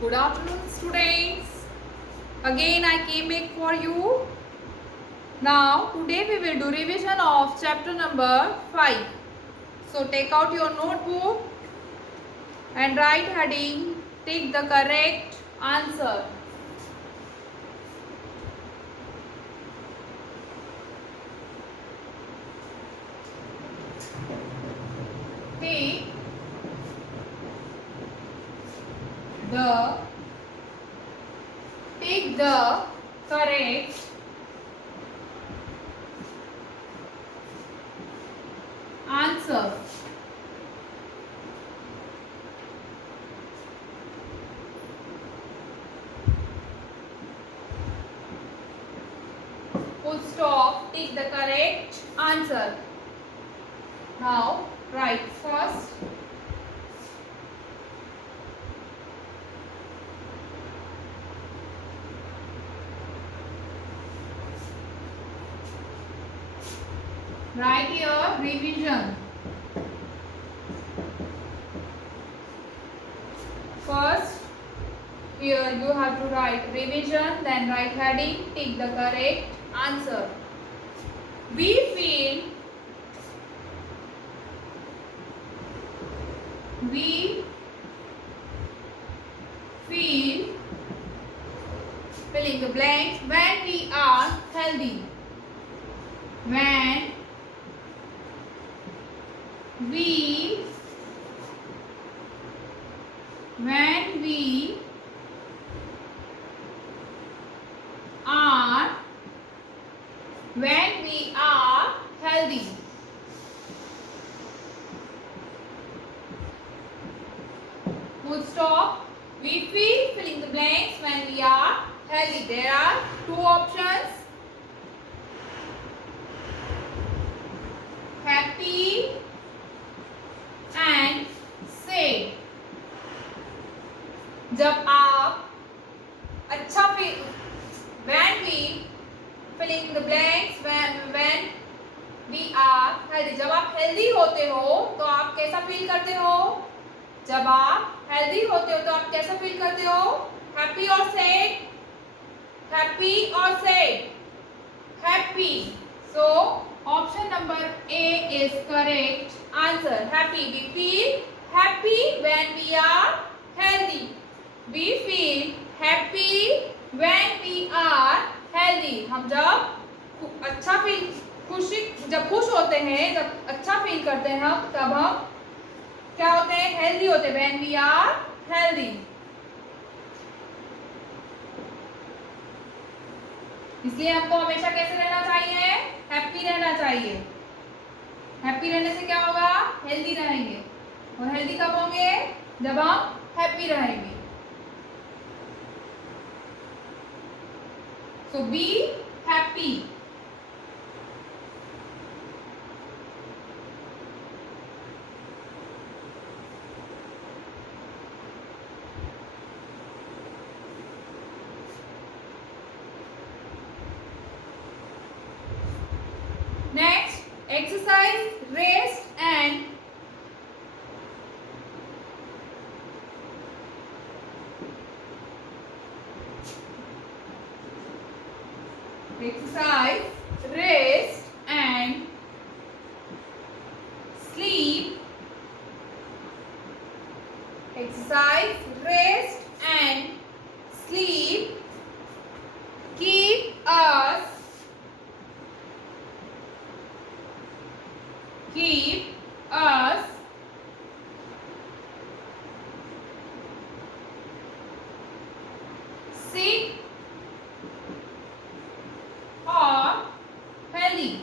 Good afternoon, students. Again, I came back for you. Now, today we will do revision of chapter number 5. So, take out your notebook and write heading, take the correct answer. Take the correct answer. Full stop. Take the correct answer. Now, write first. Write here revision. First, here you have to write revision, then write heading, take the correct answer. We feel fill in the blanks when we are healthy. When we are healthy. Full stop. We feel fill in the blanks when we are healthy. There are two options. Happy and sad. जब आप अच्छा feel when we fill in the blanks when we are healthy. जब आप हेल्दी होते हो तो आप कैसा फील करते हो? जब आप हेल्दी होते हो तो आप कैसा फील करते हो? हैप्पी और सैड? हैप्पी और sad? Happy. So option number A is correct answer. Happy. We feel happy when we are healthy. We feel happy when we are healthy. हम जब अच्छा फील जब खुश होते हैं, जब अच्छा फील करते हैं हम, तब हम क्या होते हैं? हेल्दी होते हैं. When we are healthy. इसलिए हमको हमेशा कैसे रहना चाहिए? हैप्पी रहना चाहिए. हैप्पी रहने से क्या होगा? हेल्दी रहेंगे. और हेल्दी कब होंगे? जब हम हैप्पी रहेंगे. So be happy. Next, exercise, rest and sleep. Exercise, rest and sleep keep us sick or healthy.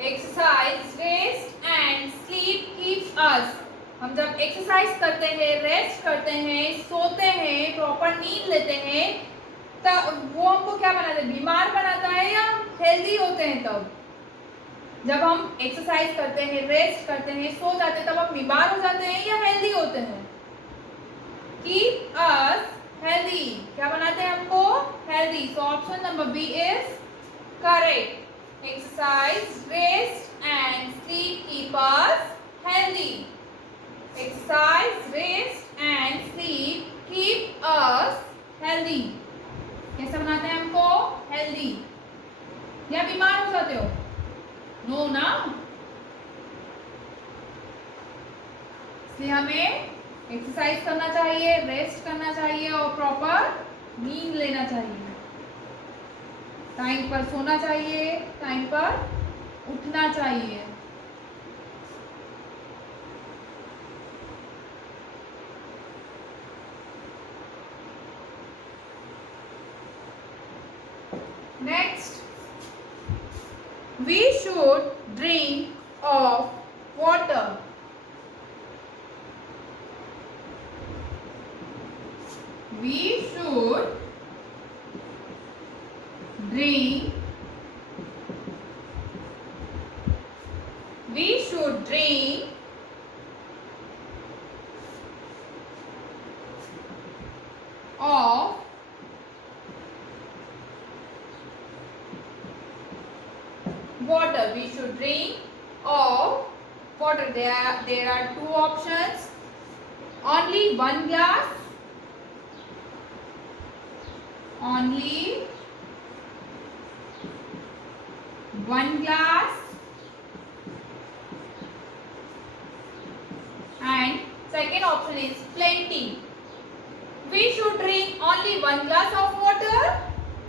Exercise, rest and sleep keeps us. हम जब एक्सरसाइज करते हैं, रेस्ट करते हैं, सोते हैं, प्रॉपर नींद लेते हैं, तब वो हमको क्या बनाता है? बीमार बनाता है या हेल्दी होते हैं? तब जब हम एक्सरसाइज करते हैं, रेस्ट करते हैं, सो जाते हैं, तब हम बीमार हो जाते हैं या हेल्दी होते हैं? Keep us healthy. क्या बनाते हैं हमको? Healthy. So option number B is correct. Exercise, rest and sleep keep us healthy. No ना, इसलिए हमें एक्सरसाइज करना चाहिए, रेस्ट करना चाहिए और प्रॉपर नींद लेना चाहिए, टाइम पर सोना चाहिए, टाइम पर उठना चाहिए। Next, we should drink of water. We should drink. We should drink of water. We should drink of water. There are two options. Only one glass. Only one glass. And second option is plenty. We should drink only one glass of water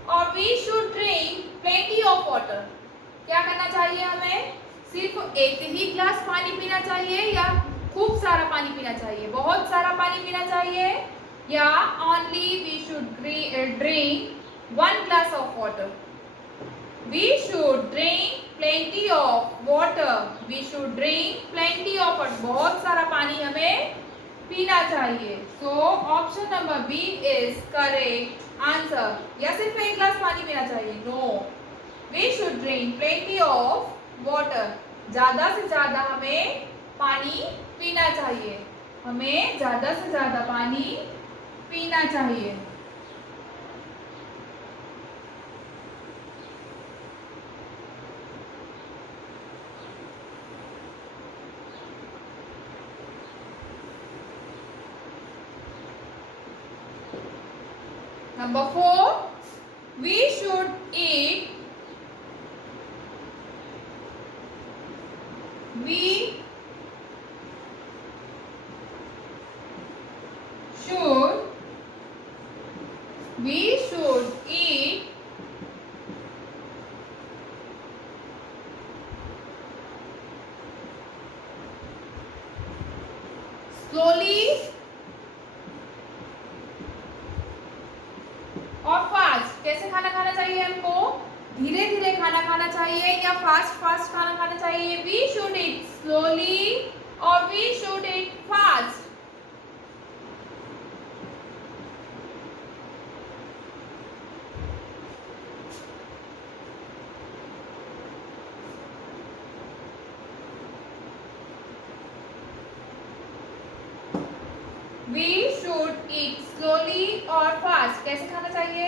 or we should drink plenty of water. क्या करना चाहिए हमें? सिर्फ एक ही ग्लास पानी पीना चाहिए या खूब सारा पानी पीना चाहिए, बहुत सारा पानी पीना चाहिए, या only we should drink one glass of water. We should drink plenty of water. We should drink plenty of water. बहुत सारा पानी हमें पीना चाहिए. So option number B is correct answer. या सिर्फ एक ग्लास पानी पीना चाहिए? No. We should drink plenty of water. ज़्यादा से ज़्यादा हमें पानी पीना चाहिए. हमें ज़्यादा से ज़्यादा पानी पीना चाहिए. Number 4, we should eat. We should eat slowly और फास्ट. कैसे खाना खाना चाहिए हमको? धीरे धीरे खाना खाना चाहिए या फास्ट फास्ट खाना खाना चाहिए? वी शुड ईट स्लोली और we should eat fast. We should eat slowly और फास्ट. कैसे खाना चाहिए?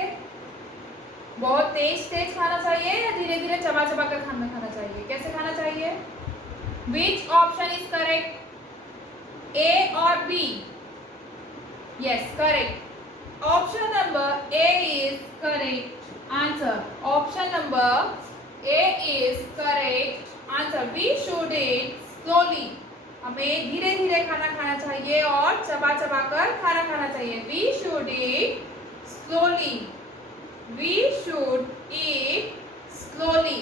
बहुत तेज तेज खाना चाहिए या धीरे धीरे चबा चबा कर खाना खाना चाहिए? कैसे खाना चाहिए? Which option is correct? A or B? Yes, correct. Option number A is correct answer. Option number A is correct answer. We should eat slowly. हमें धीरे धीरे खाना खाना चाहिए और चबा चबा कर खाना खाना चाहिए. We should eat slowly. We should eat slowly.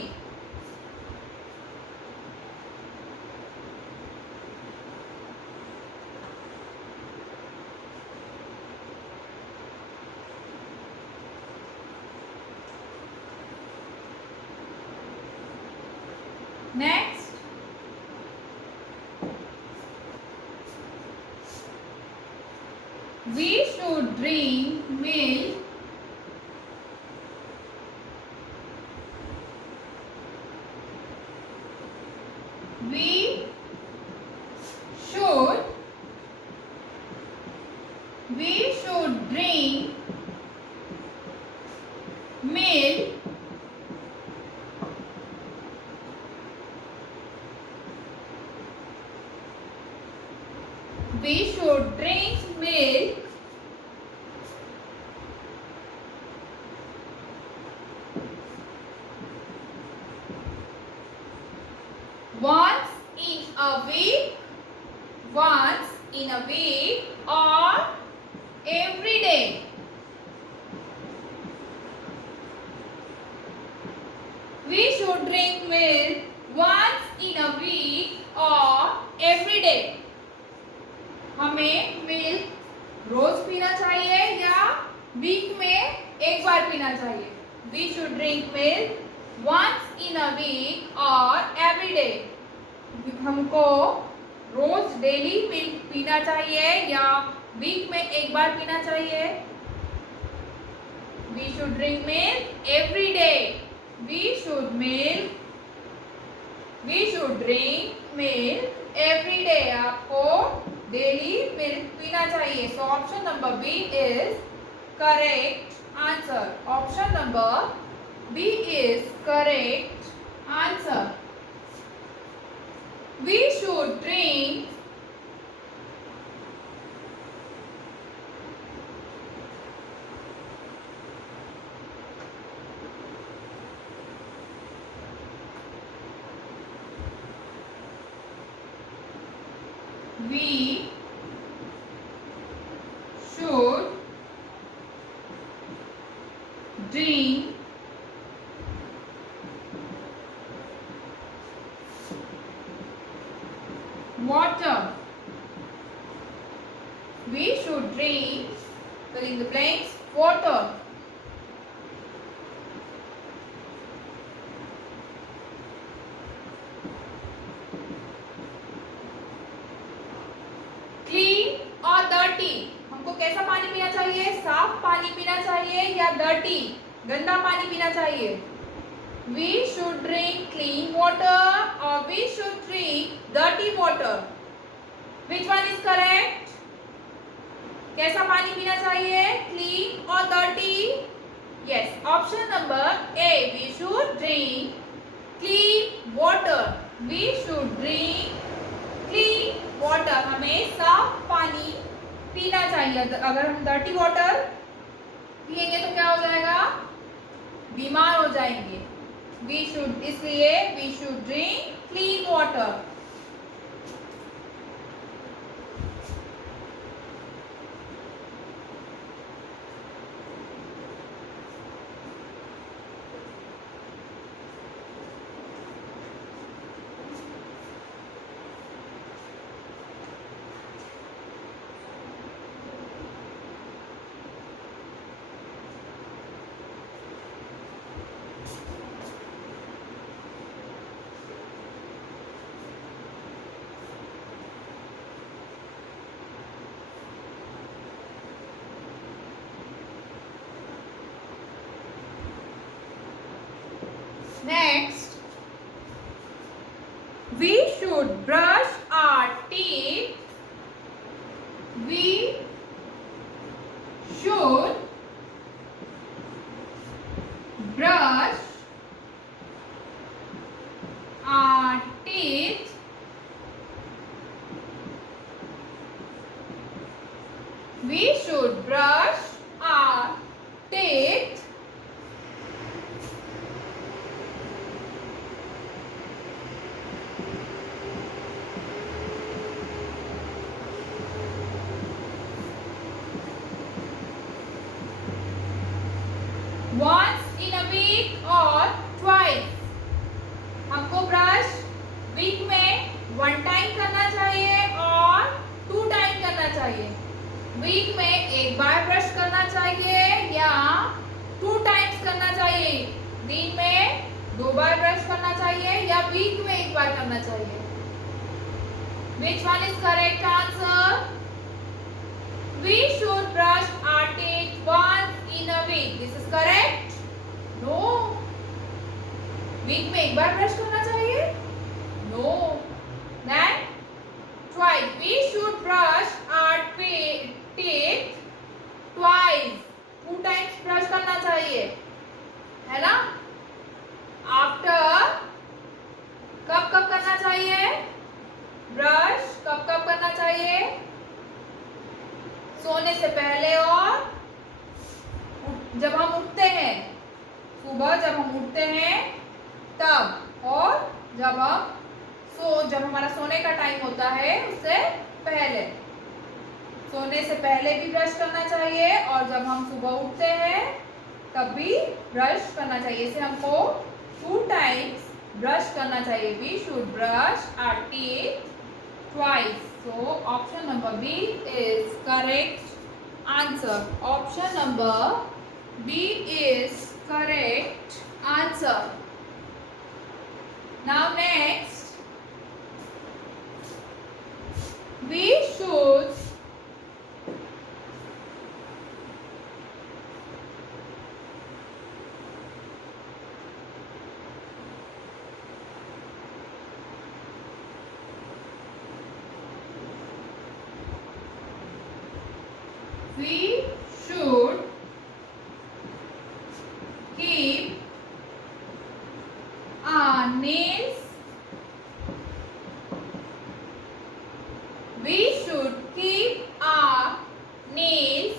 Next, we should drink milk. We should drink milk we should drink milk once in a week, once in a week or every day. We should drink milk once in a week or every day. हमें मिल्क रोज पीना चाहिए या वीक में एक बार पीना चाहिए. We should drink milk once in a week or every day. हमको रोज daily milk पीना चाहिए या वीक में एक बार पीना चाहिए. We should drink milk every day. We should drink milk every day. आपको डेली मिल्क पीना चाहिए. So option number B is correct answer. Option number B is correct answer. We should drink we should drink water. We should drink, fill in the blanks, water. Clean और डर्टी. हमको कैसा पानी पीना चाहिए? साफ पानी पीना चाहिए या डर्टी गंदा पानी पीना चाहिए? We should drink clean water or we should drink dirty water. Which one is correct? कैसा पानी पीना चाहिए? Clean or dirty? Yes. Option number A. We should drink clean water. We should drink clean water. हमें साफ पानी पीना चाहिए. अगर हम डर्टी वाटर पिएंगे तो क्या हो जाएगा? बीमार हो जाएंगे. इसलिए we should drink clean water. Next, we should brush our teeth. We should brush our teeth we should brush our teeth once in a week or twice. हमको ब्रश वीक में 1 टाइम करना चाहिए और 2 टाइम करना चाहिए. वीक में एक बार ब्रश करना चाहिए या 2 टाइम्स करना चाहिए. दिन में 2 बार ब्रश करना चाहिए या वीक में एक बार करना चाहिए. Which one is correct answer? We should brush our teeth once in a week. This is correct? No. Week में एक बार ब्रश करना चाहिए? No. Then twice. We should brush our teeth twice. 2 times brush करना चाहिए, है ना? After कब कब करना चाहिए ब्रश? कब कब करना चाहिए? सोने से पहले और जब हम उठते हैं. सुबह जब हम उठते हैं तब और जब हम जब हमारा सोने का टाइम होता है उससे पहले, सोने से पहले भी ब्रश करना चाहिए और जब हम सुबह उठते हैं तब भी ब्रश करना चाहिए। इसे हमको 2 टाइम्स ब्रश करना चाहिए। We should brush our teeth twice. So option number B is correct answer. Option number B is correct answer. Now next, we should keep our nails. We should keep our nails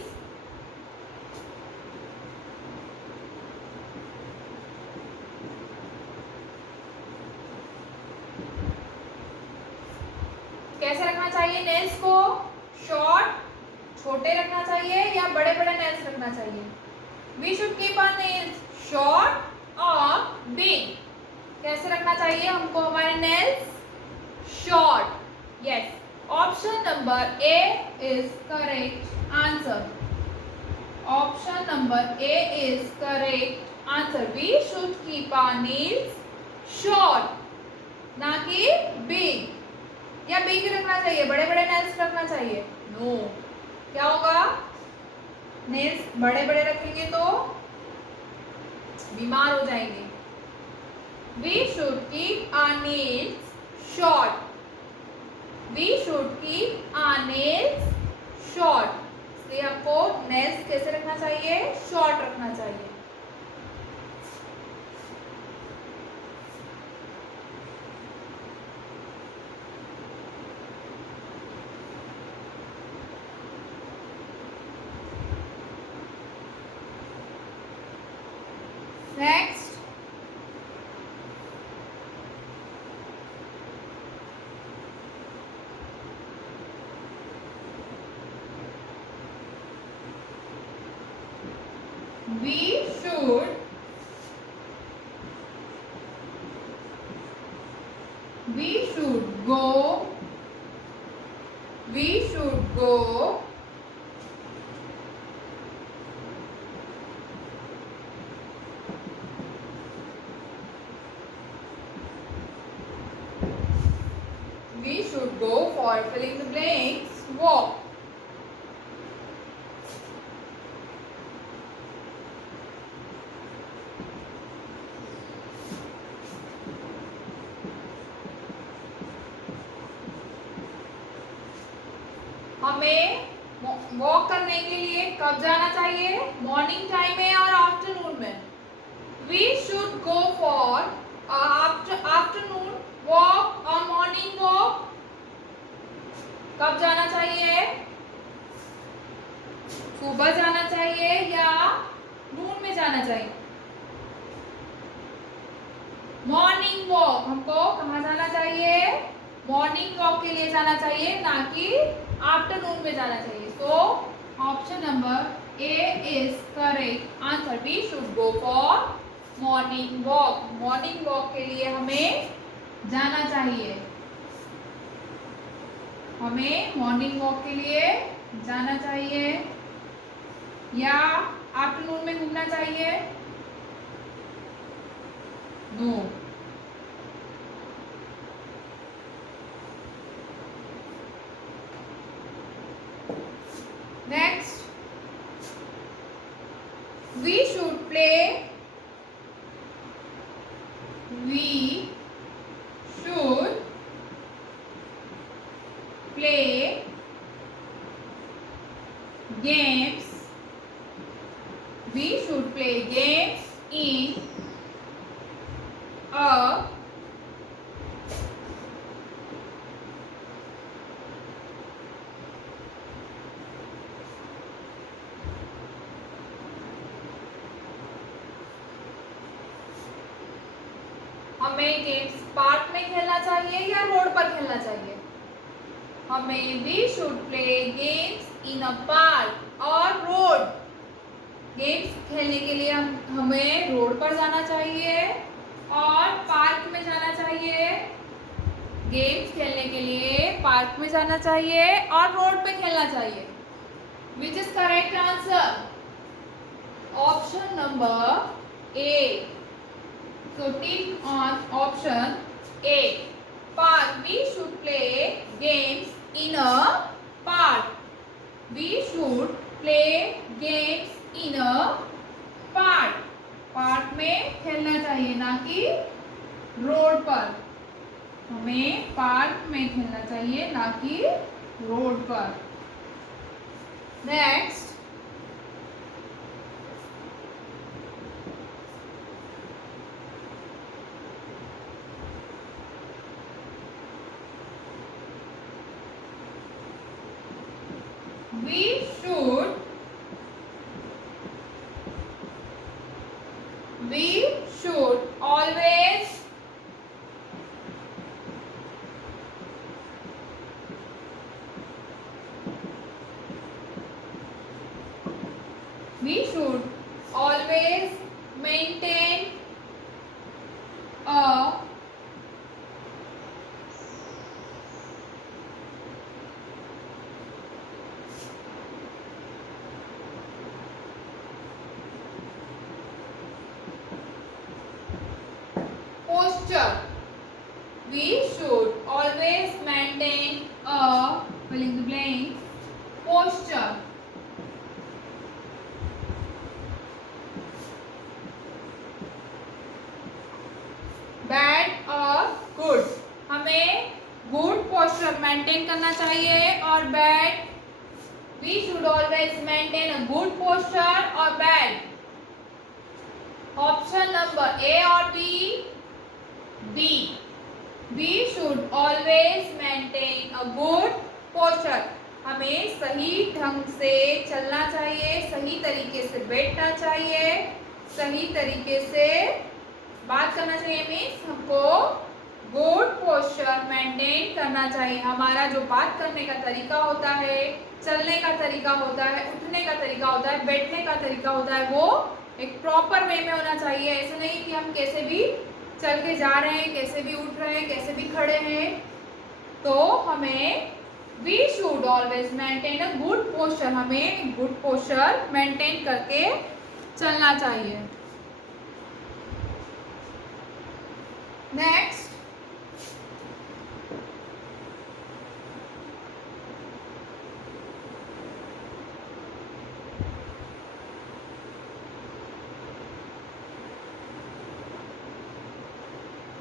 कैसे रखना चाहिए? नेल्स को शॉर्ट, छोटे रखना चाहिए या बड़े बड़े नेल्स रखना चाहिए? We should keep our nails short और बिग। कैसे रखना चाहिए हमको हमारे nails? Short. Yes, option number A is correct answer. Option number A is correct answer. We should keep our nails short, ना कि बिग। या बिग रखना चाहिए, बड़े बड़े नेल्स रखना चाहिए? नो। क्या होगा? नेल्स बड़े बड़े रखेंगे तो बीमार हो जाएंगे। We should keep our nails short. We should keep our nails short. इसलिए आपको नेल्स कैसे रखना चाहिए? शॉर्ट रखना चाहिए। Next, we should go for filling the blanks walk. हमें वॉक करने के लिए कब जाना चाहिए? मॉर्निंग टाइम में और आफ्टरनून में? We should go for afternoon walk और मॉर्निंग वॉक। कब जाना चाहिए? सुबह जाना चाहिए या नून में जाना चाहिए? मॉर्निंग वॉक हमको कहाँ जाना चाहिए? मॉर्निंग वॉक के लिए जाना चाहिए, ना कि आफ्टरनून में जाना चाहिए। So option number A is correct answer. We should go for morning walk. Morning walk के लिए हमें जाना चाहिए। हमें मॉर्निंग वॉक के लिए जाना चाहिए या आफ्टरनून में घूमना चाहिए? No. Next, we should play. We should play games. We should play games in a हमें गेम्स पार्क में खेलना चाहिए या रोड पर खेलना चाहिए? हमें we should play games in a park और रोड। गेम्स खेलने के लिए हमें रोड पर जाना चाहिए और पार्क में जाना चाहिए। गेम्स खेलने के लिए पार्क में जाना चाहिए और रोड पे खेलना चाहिए। Which is correct answer? Option number A. So tick on option A. Park. We should play games in a park. We should play games in a park. Park में खेलना चाहिए, ना कि रोड पर। हमें पार्क में खेलना चाहिए, ना कि रोड पर। Next, we should always maintain a posture. We should always maintain a fill in the blank posture. Bad और good. हमें good posture maintain करना चाहिए और bad. We should always maintain a good posture और bad. Option number A और B? B. We should always maintain a good posture. हमें सही ढंग से चलना चाहिए, सही तरीके से बैठना चाहिए, सही तरीके से बात करना चाहिए। मीन्स हमको गुड पोस्चर मेंटेन करना चाहिए। हमारा जो बात करने का तरीका होता है, चलने का तरीका होता है, उठने का तरीका होता है, बैठने का तरीका होता है, वो एक प्रॉपर वे में होना चाहिए। ऐसा नहीं कि हम कैसे भी चल के जा रहे हैं, कैसे भी उठ रहे हैं, कैसे भी खड़े हैं। तो हमें we should always maintain a good posture. हमें गुड पोस्चर मेंटेन करके चलना चाहिए। Next,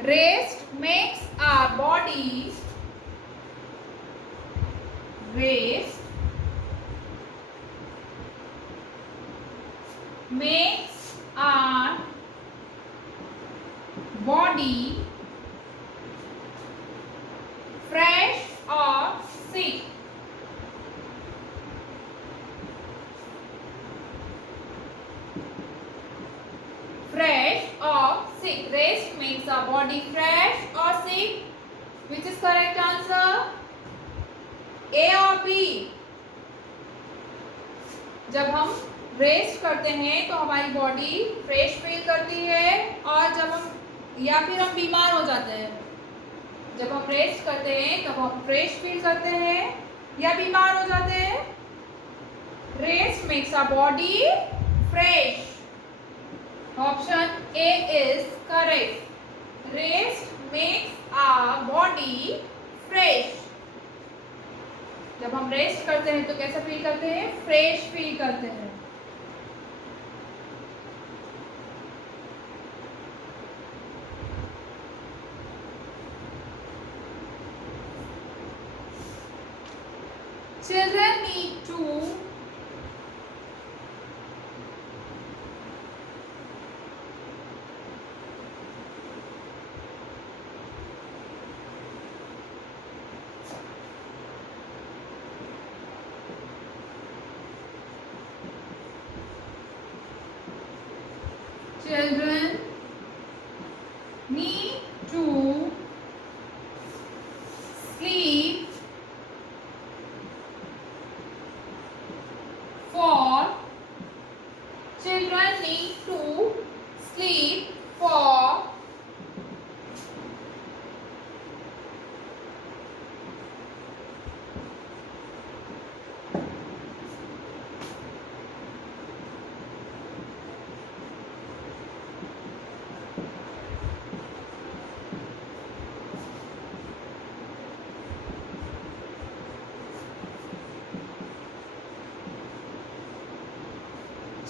rest makes our body makes our body fresh or sick. Fresh or sick. Rest makes our body fresh or sick. Which is correct answer? A or B? जब हम रेस्ट करते हैं तो हमारी body fresh feel करती है, और जब हम या फिर हम बीमार हो जाते हैं। जब हम रेस्ट करते हैं तब हम फ्रेश फील करते हैं या बीमार हो जाते हैं। Rest makes our body fresh. Option A is correct. Rest makes our body fresh. जब हम रेस्ट करते हैं तो कैसा फील करते हैं? फ्रेश फील करते हैं। Children need to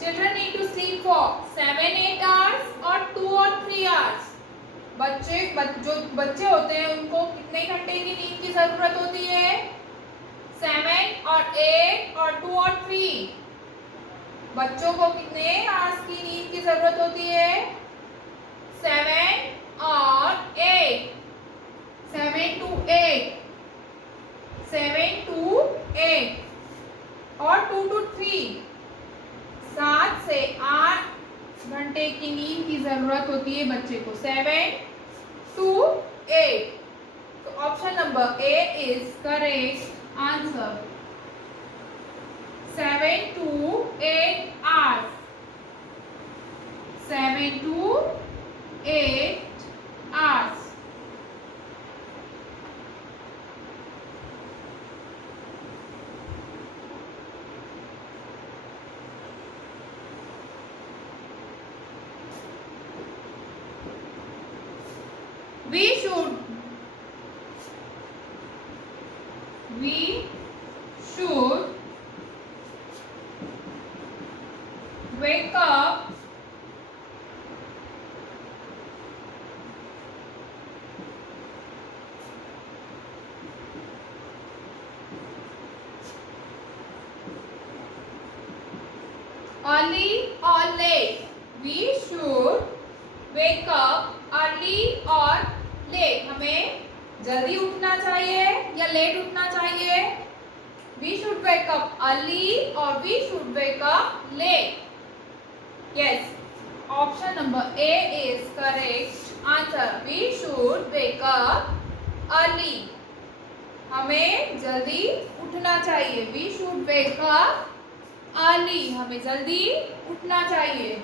children need to sleep for 7-8 hours और 2 और 3 hours. जो बच्चे होते हैं उनको कितने घंटे की नींद की जरूरत होती है? 7 और 8 और 2 और 3. बच्चों को कितने आवर्स की नींद की जरूरत होती है? 7 और 8. 7 to 8. 7 to 8 और 2 to 3. 7 से 8 घंटे की नींद की जरूरत होती है बच्चे को. 7 to 8. तो option number A is correct answer. 7 to 8 hours. 7 to 8 hours. We should wake up early or late. We should wake up early or late. हमें जल्दी उठना चाहिए या लेट उठना चाहिए? We should wake up early or we should wake up late. Yes, option number A is correct answer. We should wake up early. हमें जल्दी उठना चाहिए. We should wake up early. हमें जल्दी उठना चाहिए.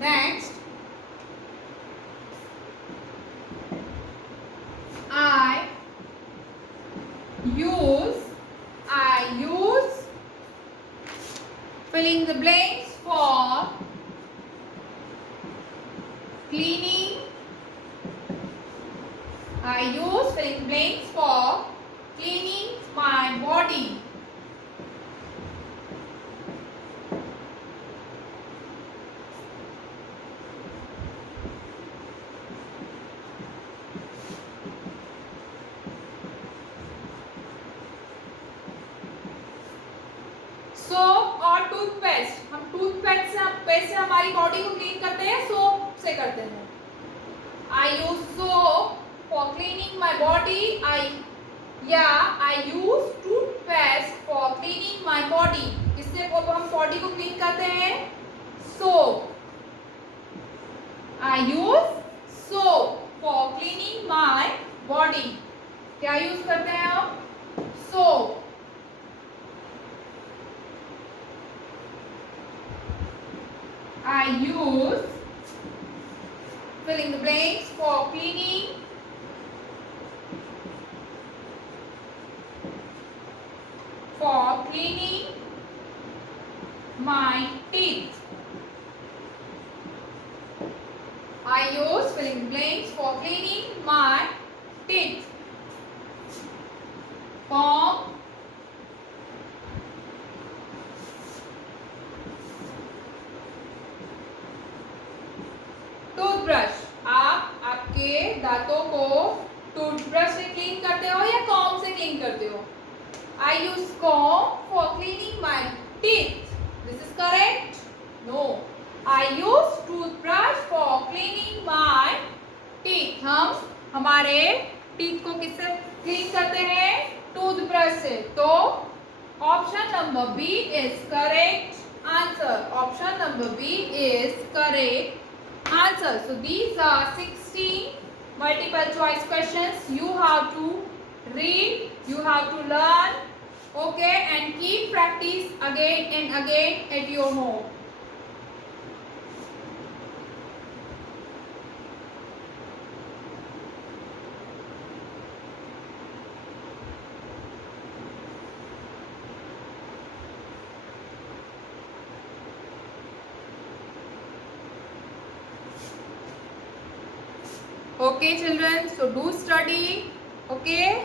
Next, I use filling the blanks for cleaning. I use filling blanks for cleaning my body. Soap और टूथपेस्ट. हम टूथपेस्ट से हमारी बॉडी को क्लीन करते हैं, सोप से करते हैं. I use soap for cleaning my body. I use toothpaste for cleaning my body. इससे हम बॉडी को क्लीन करते हैं. Soap. I use soap for cleaning my body. क्या यूज करते हैं हम? Soap. I use filling the blanks for cleaning my teeth. I use filling the blanks for cleaning my teeth. Comb. Toothbrush. आप आपके दांतों को टूथब्रश से क्लीन करते हो या कॉम्ब से क्लीन करते हो? I use comb for cleaning my teeth. This is correct? No. I use toothbrush for cleaning my teeth. हम हमारे टीथ को किससे क्लीन करते हैं? टूथब्रश से. तो option number B is correct answer. Option number B is correct answer. So these are 16 multiple choice questions. You have to read, you have to learn, okay, and keep practice again and again at your home. Okay children, so do study. Okay,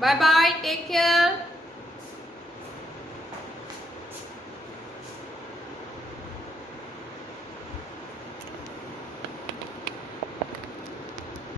bye bye, take care.